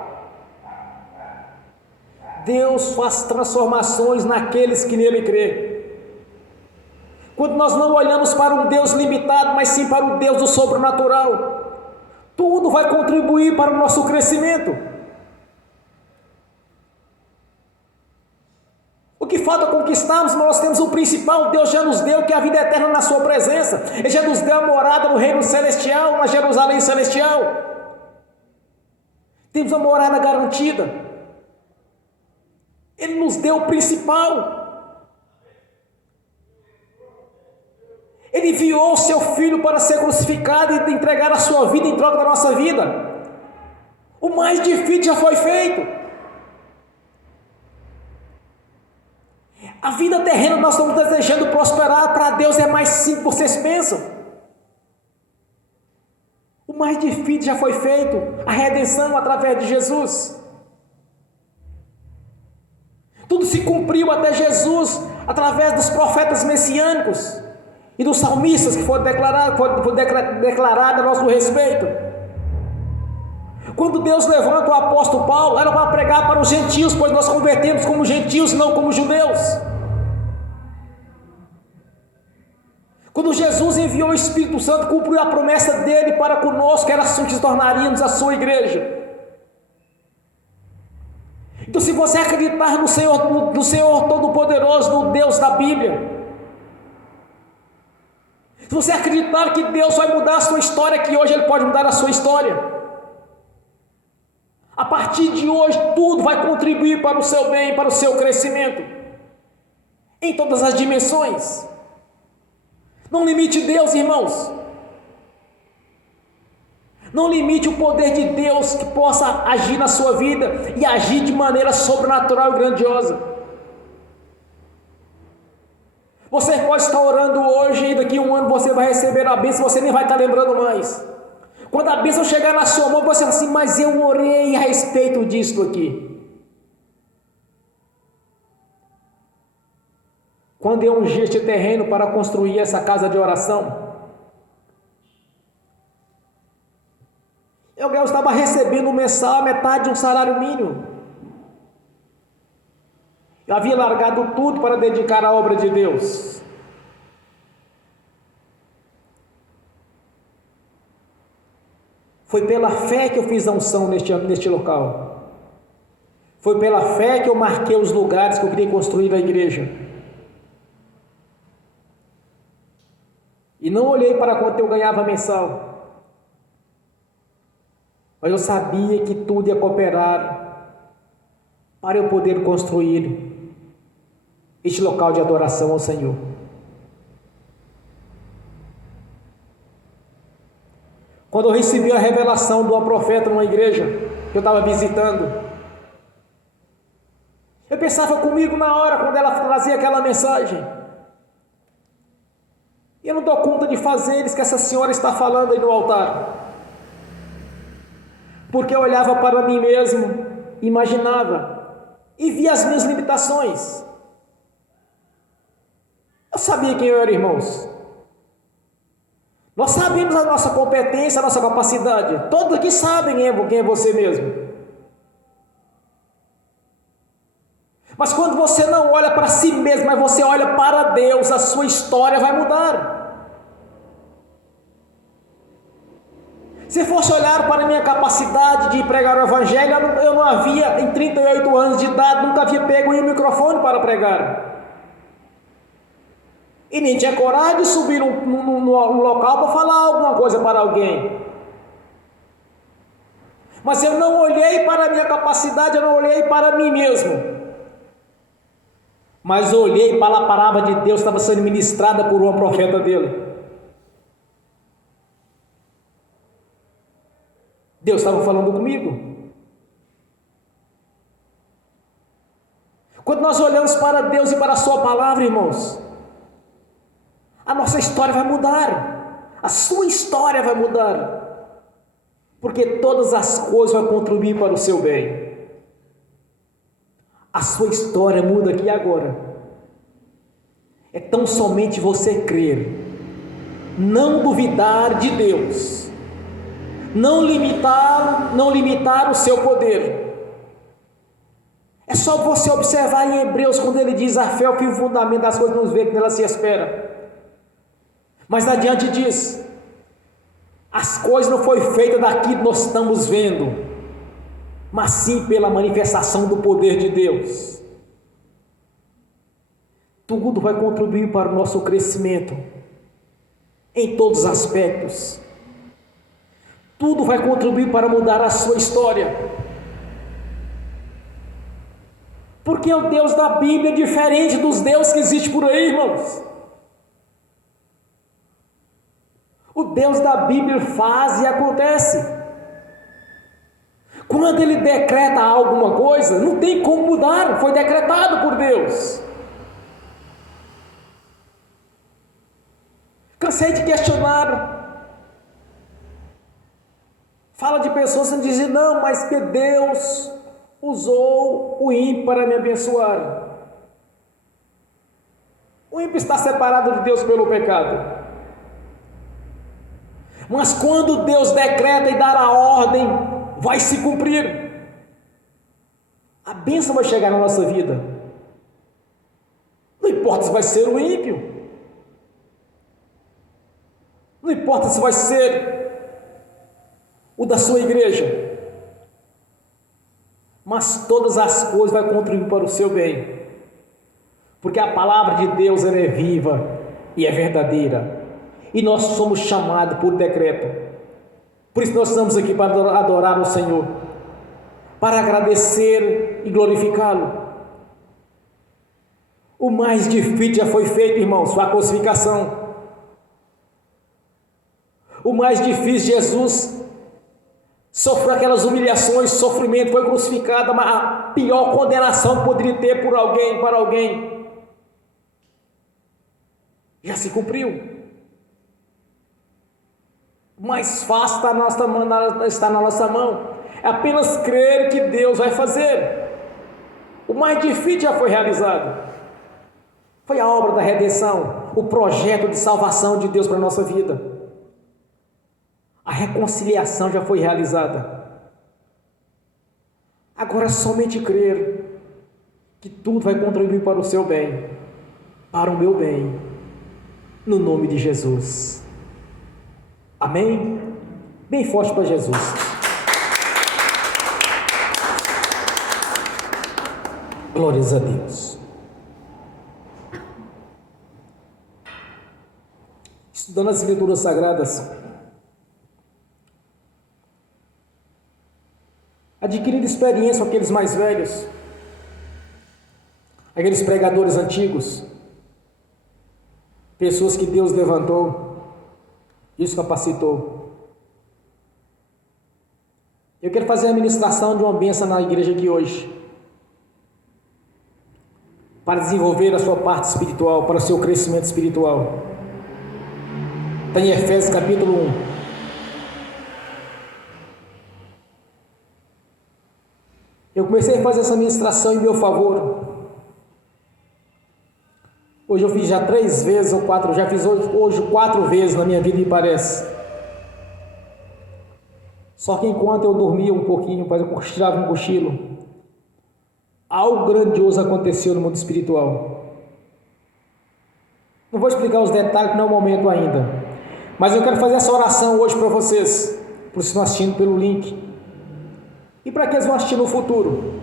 Deus faz transformações naqueles que nele crê. Quando nós não olhamos para um Deus limitado, mas sim para o Deus do sobrenatural, tudo vai contribuir para o nosso crescimento. O que falta conquistarmos, nós temos o principal. Deus já nos deu, que é a vida eterna na sua presença. Ele já nos deu a morada no reino celestial, na Jerusalém celestial. Temos a morada garantida. Ele nos deu o principal. Ele enviou o seu Filho para ser crucificado e entregar a sua vida em troca da nossa vida. O mais difícil já foi feito. A vida terrena nós estamos desejando prosperar. Para Deus é mais simples, vocês pensam. O mais difícil já foi feito. A redenção através de Jesus. Tudo se cumpriu até Jesus, através dos profetas messiânicos e dos salmistas que foram declarados a nosso respeito. Quando Deus levanta o apóstolo Paulo, era para pregar para os gentios, pois nós convertemos como gentios, não como judeus. Quando Jesus enviou o Espírito Santo, cumpriu a promessa dele para conosco, que era assim que tornaríamos a sua igreja. Então, se você acreditar no Senhor Todo-Poderoso, no Deus da Bíblia, se você acreditar que Deus vai mudar a sua história, que hoje Ele pode mudar a sua história, a partir de hoje tudo vai contribuir para o seu bem, para o seu crescimento, em todas as dimensões. Não limite Deus, irmãos. Não limite o poder de Deus que possa agir na sua vida e agir de maneira sobrenatural e grandiosa. Você pode estar orando hoje e daqui a um ano você vai receber a bênção, você nem vai estar lembrando mais. Quando a bênção chegar na sua mão, você vai assim, mas eu orei a respeito disso aqui. Quando eu ungi este terreno para construir essa casa de oração, eu estava recebendo mensal metade de um salário mínimo. Eu havia largado tudo para dedicar à obra de Deus. Foi pela fé que eu fiz a unção neste local. Foi pela fé que eu marquei os lugares que eu queria construir a igreja. E não olhei para quanto eu ganhava mensal. Mas eu sabia que tudo ia cooperar para eu poder construir este local de adoração ao Senhor. Quando eu recebi a revelação de uma profeta numa igreja que eu estava visitando, eu pensava comigo na hora, quando ela trazia aquela mensagem, e eu não dou conta de fazer isso que essa senhora está falando aí no altar. Porque eu olhava para mim mesmo, imaginava e via as minhas limitações. Eu sabia quem eu era, irmãos. Nós sabemos a nossa competência, a nossa capacidade. Todos aqui sabem quem é você mesmo. Mas quando você não olha para si mesmo, mas você olha para Deus, a sua história vai mudar. Se fosse olhar para a minha capacidade de pregar o Evangelho, eu não havia, em 38 anos de idade, nunca havia pego um microfone para pregar. E nem tinha coragem de subir no local para falar alguma coisa para alguém. Mas eu não olhei para a minha capacidade, eu não olhei para mim mesmo. Mas olhei para a palavra de Deus que estava sendo ministrada por uma profeta dele. Deus estava falando comigo. Quando nós olhamos para Deus e para a sua palavra, irmãos, a nossa história vai mudar, a sua história vai mudar, porque todas as coisas vão contribuir para o seu bem. A sua história muda aqui e agora. É tão somente você crer, não duvidar de Deus, não limitar o seu poder. É só você observar em Hebreus, quando ele diz: a fé é o fim e o fundamento das coisas, não vê que nela se espera. Mas adiante diz: as coisas não foram feitas daqui que nós estamos vendo, mas sim pela manifestação do poder de Deus. Tudo vai contribuir para o nosso crescimento, em todos os aspectos. Tudo vai contribuir para mudar a sua história. Porque o Deus da Bíblia é diferente dos deuses que existem por aí, irmãos. O Deus da Bíblia faz e acontece. Quando Ele decreta alguma coisa, não tem como mudar, foi decretado por Deus. Cansei de questionar. Fala de pessoas que dizem: não, mas que Deus usou o ímpio para me abençoar. O ímpio está separado de Deus pelo pecado. Mas quando Deus decreta e dá a ordem, vai se cumprir. A bênção vai chegar na nossa vida. Não importa se vai ser o ímpio. Não importa se vai ser o da sua igreja. Mas todas as coisas vão contribuir para o seu bem, porque a palavra de Deus ela é viva e é verdadeira, e nós somos chamados por decreto. Por isso nós estamos aqui para adorar o Senhor, para agradecer e glorificá-lo. O mais difícil já foi feito, irmãos, foi a crucificação. O mais difícil, Jesus sofreu aquelas humilhações, sofrimento, foi crucificado, mas a pior condenação que poderia ter por alguém, para alguém, já se cumpriu. O mais fácil está na nossa mão, é apenas crer que Deus vai fazer. O mais difícil já foi realizado, foi a obra da redenção, o projeto de salvação de Deus para a nossa vida. A reconciliação já foi realizada. Agora é somente crer que tudo vai contribuir para o seu bem, para o meu bem, no nome de Jesus. Amém? Bem forte para Jesus. Glórias a Deus. Estudando as Escrituras Sagradas, adquirindo experiência com aqueles mais velhos, aqueles pregadores antigos, pessoas que Deus levantou e os capacitou. Eu quero fazer a ministração de uma bênção na igreja aqui hoje, para desenvolver a sua parte espiritual, para o seu crescimento espiritual. Está em Efésios capítulo 1. Eu comecei a fazer essa ministração em meu favor. Hoje eu fiz já 3 vezes ou 4, já fiz hoje 4 vezes na minha vida, me parece. Só que enquanto eu dormia um pouquinho, eu tirava um cochilo, algo grandioso aconteceu no mundo espiritual. Não vou explicar os detalhes, não é o momento ainda, mas eu quero fazer essa oração hoje para vocês, para vocês que estão assistindo pelo link, e para aqueles que vão assistir no futuro.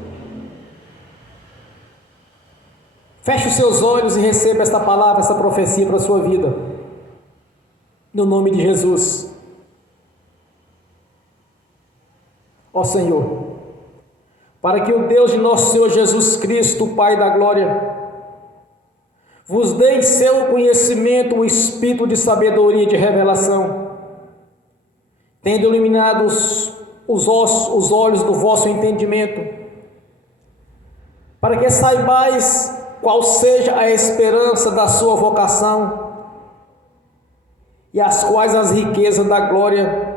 Feche os seus olhos e receba esta palavra, essa profecia para a sua vida, no nome de Jesus. Ó Senhor, para que o Deus de nosso Senhor Jesus Cristo, o Pai da glória, vos dê em seu conhecimento o espírito de sabedoria e de revelação, tendo iluminados os olhos do vosso entendimento, para que saibais qual seja a esperança da sua vocação e as quais as riquezas da glória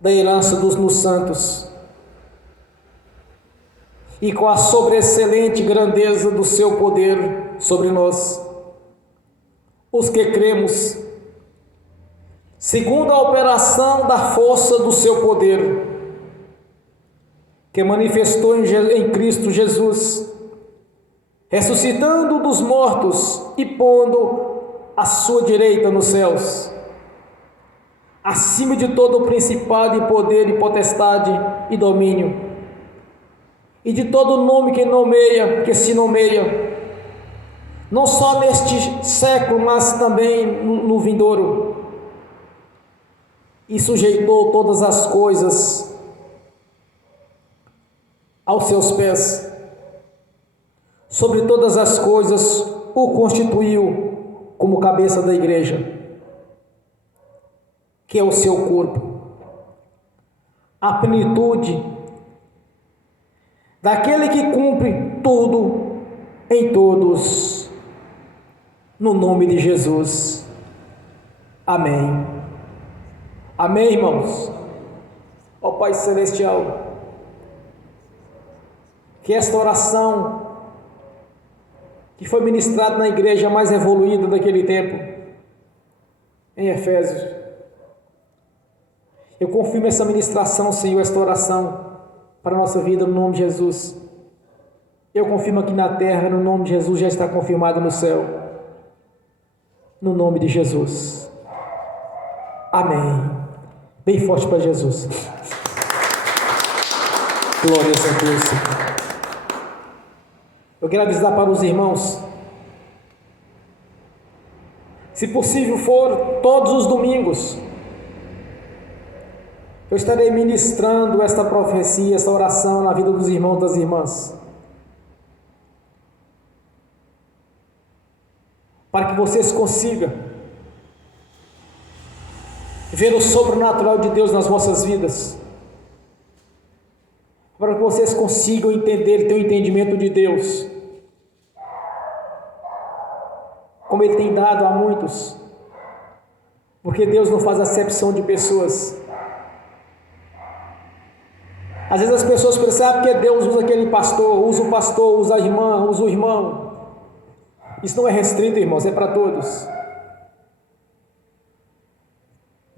da herança nos santos, e com a sobreexcelente grandeza do seu poder sobre nós, os que cremos, segundo a operação da força do seu poder, que manifestou em Cristo Jesus, ressuscitando dos mortos e pondo à sua direita nos céus, acima de todo o principado e poder e potestade e domínio, e de todo nome que se nomeia, não só neste século, mas também no vindouro, e sujeitou todas as coisas aos seus pés, sobre todas as coisas o constituiu como cabeça da igreja, que é o seu corpo, a plenitude daquele que cumpre tudo em todos, no nome de Jesus. Amém. Amém, irmãos. Ó Pai Celestial, que esta oração que foi ministrada na igreja mais evoluída daquele tempo, em Efésios, eu confirmo essa ministração, Senhor, esta oração para a nossa vida, no nome de Jesus. Eu confirmo aqui na terra, no nome de Jesus, já está confirmado no céu, no nome de Jesus. Amém. Bem forte para Jesus. Glórias a Deus. Eu quero avisar para os irmãos, se possível for, todos os domingos, eu estarei ministrando esta profecia, esta oração na vida dos irmãos e das irmãs, para que vocês consigam ver o sobrenatural de Deus nas vossas vidas, para que vocês consigam entender, ter o entendimento de Deus, como Ele tem dado a muitos, porque Deus não faz acepção de pessoas. Às vezes as pessoas pensam que Deus usa aquele pastor, usa a irmã, usa o irmão. Isso não é restrito, irmãos, é para todos.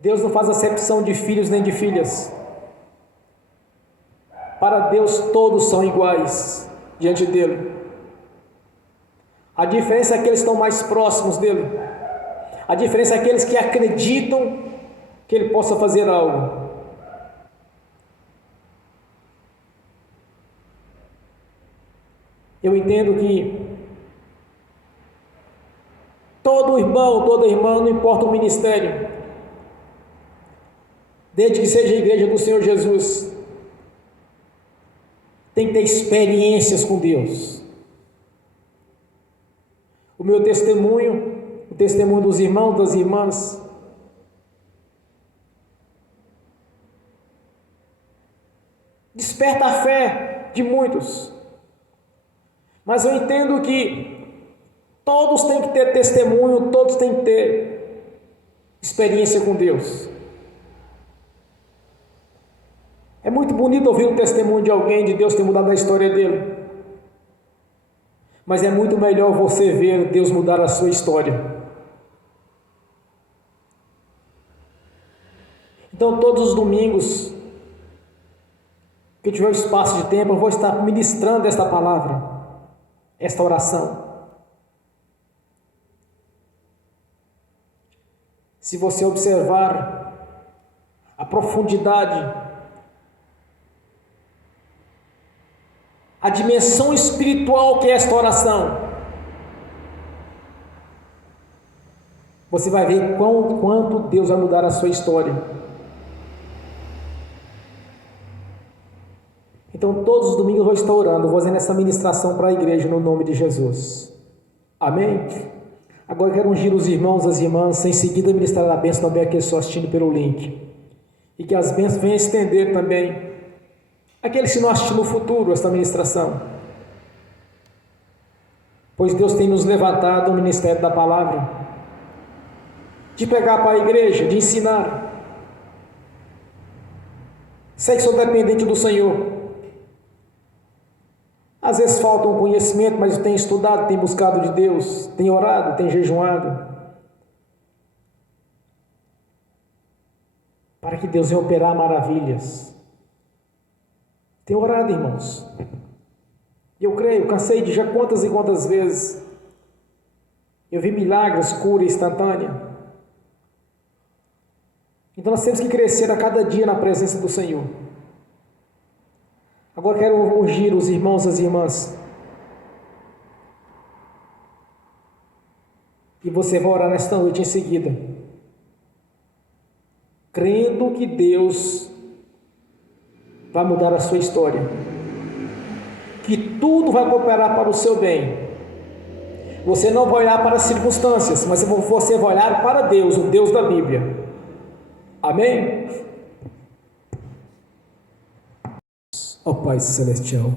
Deus não faz acepção de filhos nem de filhas. Para Deus todos são iguais diante dele. A diferença é aqueles que estão mais próximos dele. A diferença é aqueles que acreditam que ele possa fazer algo. Eu entendo que todo irmão, toda irmã, não importa o ministério, desde que seja a igreja do Senhor Jesus, tem que ter experiências com Deus. O meu testemunho, o testemunho dos irmãos, das irmãs, desperta a fé de muitos. Mas eu entendo que todos têm que ter testemunho, todos têm que ter experiência com Deus. É muito bonito ouvir um testemunho de alguém, de Deus ter mudado a história dele. Mas é muito melhor você ver Deus mudar a sua história. Então, todos os domingos que eu tiver um espaço de tempo, eu vou estar ministrando esta palavra, esta oração. Se você observar a profundidade, a dimensão espiritual que é esta oração, você vai ver quanto Deus vai mudar a sua história. Então, todos os domingos eu vou estar orando, vou fazendo essa ministração para a igreja no nome de Jesus. Amém? Agora eu quero ungir os irmãos, as irmãs, em seguida ministrar a bênção também aqueles que estão assistindo pelo link. e que as bênçãos venham estender também aqueles que não assistem no futuro esta ministração, pois Deus tem nos levantado o ministério da palavra, de pregar para a igreja, de ensinar. Sei que sou dependente do Senhor. Às vezes falta um conhecimento, mas eu tenho estudado, tenho buscado de Deus, tenho orado, tenho jejuado, para que Deus venha operar maravilhas. Tenho orado, irmãos. E eu creio, cansei de já quantas e quantas vezes eu vi milagres, cura instantânea. Então nós temos que crescer a cada dia na presença do Senhor. Agora quero ungir os irmãos e as irmãs. E você vai orar nesta noite em seguida, crendo que Deus vai mudar a sua história, que tudo vai cooperar para o seu bem. Você não vai olhar para as circunstâncias, mas você vai olhar para Deus, o Deus da Bíblia. Amém? Ó Pai Celestial,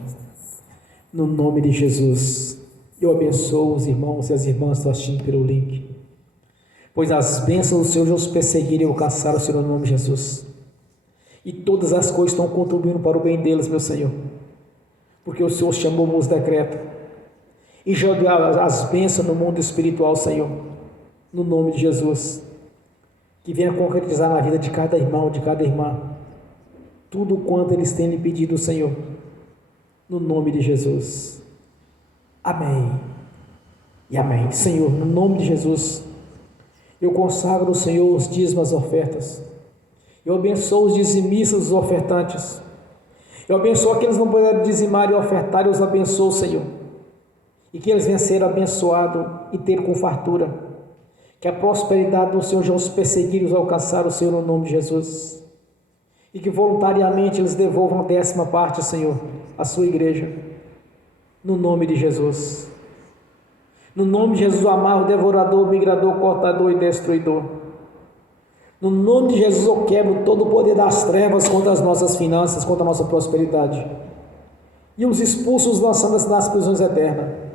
no nome de Jesus, eu abençoo os irmãos e as irmãs que estão assistindo pelo link, pois as bênçãos do Senhor os perseguirem e alcançaram o Senhor no nome de Jesus, e todas as coisas estão contribuindo para o bem deles, meu Senhor, porque o Senhor chamou os decretos, e jogar as bênçãos no mundo espiritual, Senhor, no nome de Jesus, que venha concretizar na vida de cada irmão, de cada irmã, tudo quanto eles têm lhe pedido, Senhor, no nome de Jesus. Amém e amém. Senhor, no nome de Jesus, eu consagro ao Senhor os dízimos, as ofertas. Eu abençoo os dizimistas, os ofertantes. Eu abençoo aqueles que não puderam dizimar e ofertar, eu os abençoo, Senhor. E que eles venham ser abençoados e ter com fartura. Que a prosperidade do Senhor já os perseguir e os alcançar, o Senhor, no nome de Jesus. E que voluntariamente eles devolvam a 10ª parte, Senhor, à sua igreja, no nome de Jesus. No nome de Jesus, amarro, devorador, migrador, cortador e destruidor. No nome de Jesus, eu quebro todo o poder das trevas contra as nossas finanças, contra a nossa prosperidade. E os expulsos lançando nas prisões eternas.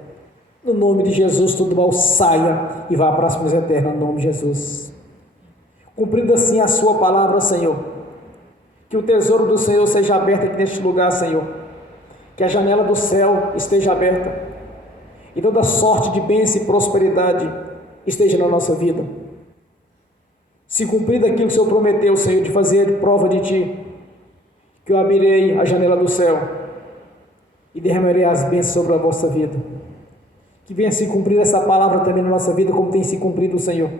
No nome de Jesus, todo mal saia e vá para as prisões eternas, no nome de Jesus. Cumprindo assim a sua palavra, Senhor. Que o tesouro do Senhor seja aberto aqui neste lugar, Senhor. Que a janela do céu esteja aberta. E toda sorte de bênção e prosperidade esteja na nossa vida. Se cumprir aquilo que o Senhor prometeu, Senhor, de fazer prova de Ti, que eu abrirei a janela do céu e derramarei as bênçãos sobre a vossa vida. Que venha se cumprir essa palavra também na nossa vida, como tem se cumprido, Senhor.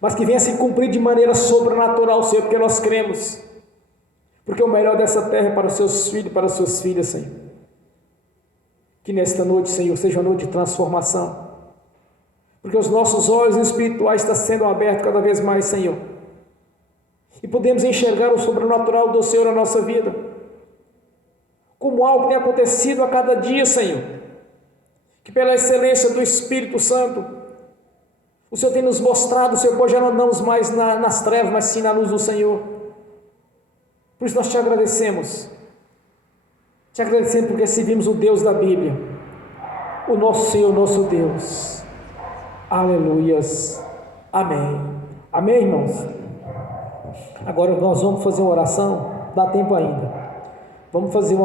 Mas que venha se cumprir de maneira sobrenatural, Senhor, porque nós cremos. Porque o melhor dessa terra é para os seus filhos e para as suas filhas, Senhor. Que nesta noite, Senhor, seja uma noite de transformação. Porque os nossos olhos espirituais estão sendo abertos cada vez mais, Senhor. E podemos enxergar o sobrenatural do Senhor na nossa vida. Como algo tem acontecido a cada dia, Senhor. Que pela excelência do Espírito Santo, o Senhor tem nos mostrado, Senhor, pois já não andamos mais nas trevas, mas sim na luz do Senhor. Por isso nós te agradecemos. Te agradecemos porque servimos o Deus da Bíblia, o nosso Senhor, o nosso Deus. Aleluias. Amém. Amém, irmãos? Agora nós vamos fazer uma oração, dá tempo ainda. Vamos fazer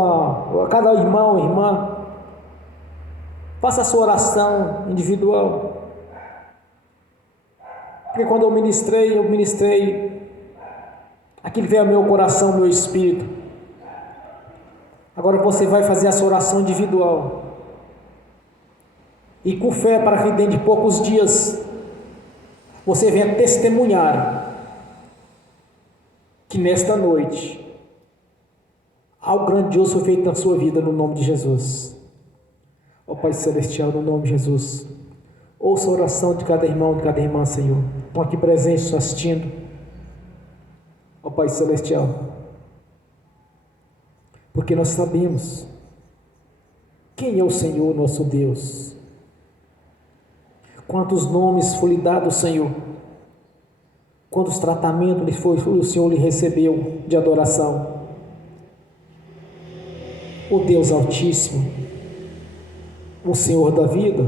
cada irmão, irmã, faça a sua oração individual. Porque quando eu ministrei aquilo que veio ao meu coração, ao meu espírito. Agora você vai fazer a sua oração individual. E com fé, para que dentro de poucos dias você venha testemunhar que nesta noite algo grandioso foi feito na sua vida, no nome de Jesus. Ó Pai Celestial, no nome de Jesus, ouça a oração de cada irmão, de cada irmã, Senhor. Estão aqui presentes, assistindo. Ó Pai Celestial, porque nós sabemos quem é o Senhor, nosso Deus. Quantos nomes foi lhe dado, Senhor, Quantos tratamentos o Senhor lhe recebeu de adoração. O Deus Altíssimo, o Senhor da vida,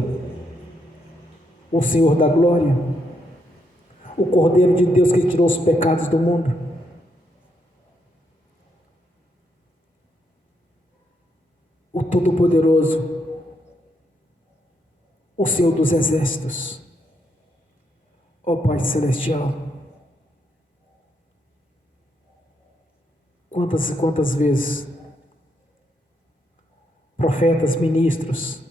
o Senhor da glória, o Cordeiro de Deus que tirou os pecados do mundo. O Todo-Poderoso, o Senhor dos Exércitos, ó Pai Celestial. Quantas e quantas vezes profetas, ministros,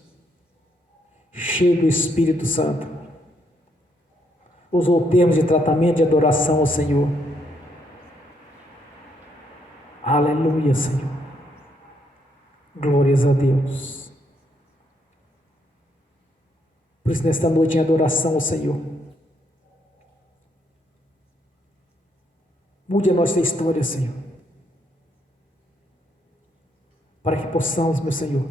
cheios do Espírito Santo, usou termos de tratamento de adoração ao Senhor. Aleluia, Senhor. Glórias a Deus. Por isso, nesta noite, em adoração ao Senhor, mude a nossa história, Senhor, para que possamos, meu Senhor,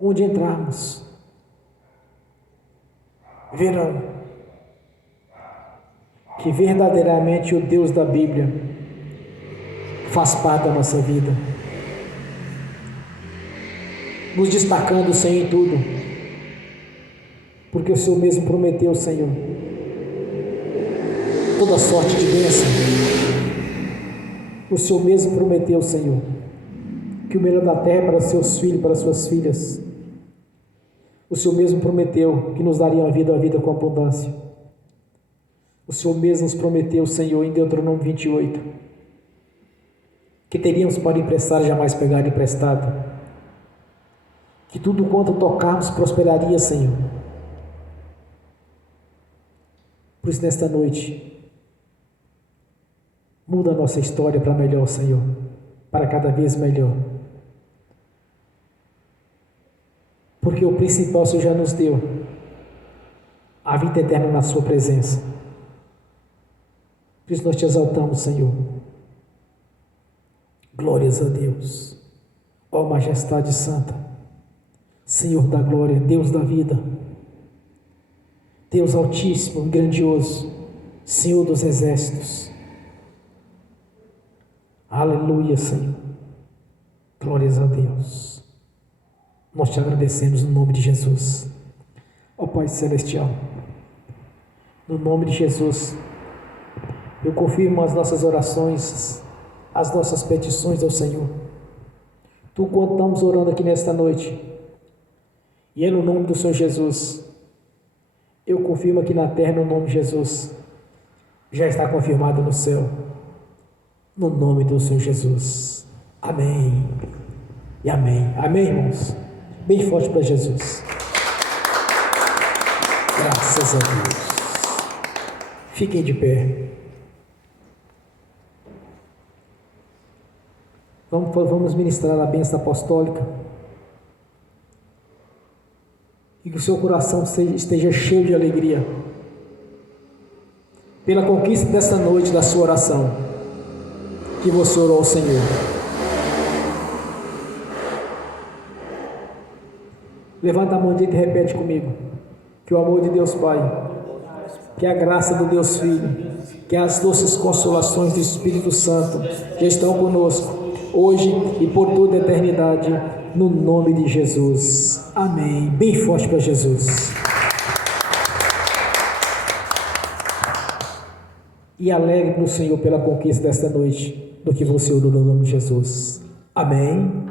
onde entrarmos, verão que verdadeiramente o Deus da Bíblia faz parte da nossa vida, nos destacando, Senhor, em tudo, porque o Senhor mesmo prometeu, Senhor, toda sorte de bênção. O Senhor mesmo prometeu, Senhor, que o melhor da terra é para os seus filhos, para as suas filhas. O Senhor mesmo prometeu que nos daria uma vida com abundância. O Senhor mesmo nos prometeu, Senhor, em Deuteronômio 28, que teríamos para emprestar e jamais pegar emprestado, que tudo quanto tocarmos prosperaria, Senhor. Por isso, nesta noite, muda a nossa história para melhor, Senhor, para cada vez melhor. Porque o principal o Senhor já nos deu, a vida eterna na sua presença. Por isso nós te exaltamos, Senhor. Glórias a Deus, ó majestade santa, Senhor da glória, Deus da vida, Deus altíssimo, grandioso, Senhor dos exércitos. Aleluia, Senhor. Glórias a Deus. Nós te agradecemos no nome de Jesus. Ó Pai Celestial, no nome de Jesus, eu confirmo as nossas orações, as nossas petições ao Senhor. Tu, quando estamos orando aqui nesta noite, e é no nome do Senhor Jesus, eu confirmo aqui na terra, no nome de Jesus, já está confirmado no céu, no nome do Senhor Jesus. Amém e amém. Amém, irmãos? Bem forte para Jesus. Graças a Deus. Fiquem de pé. Vamos ministrar a bênção apostólica. E que o seu coração esteja cheio de alegria pela conquista desta noite da sua oração que você orou ao Senhor. Levanta a mão direita e repete comigo: que o amor de Deus Pai, que a graça do Deus Filho, que as doces consolações do Espírito Santo já estão conosco, hoje e por toda a eternidade, no nome de Jesus. Amém. Bem forte para Jesus. E alegre no Senhor pela conquista desta noite, do que você orou no nome de Jesus. Amém.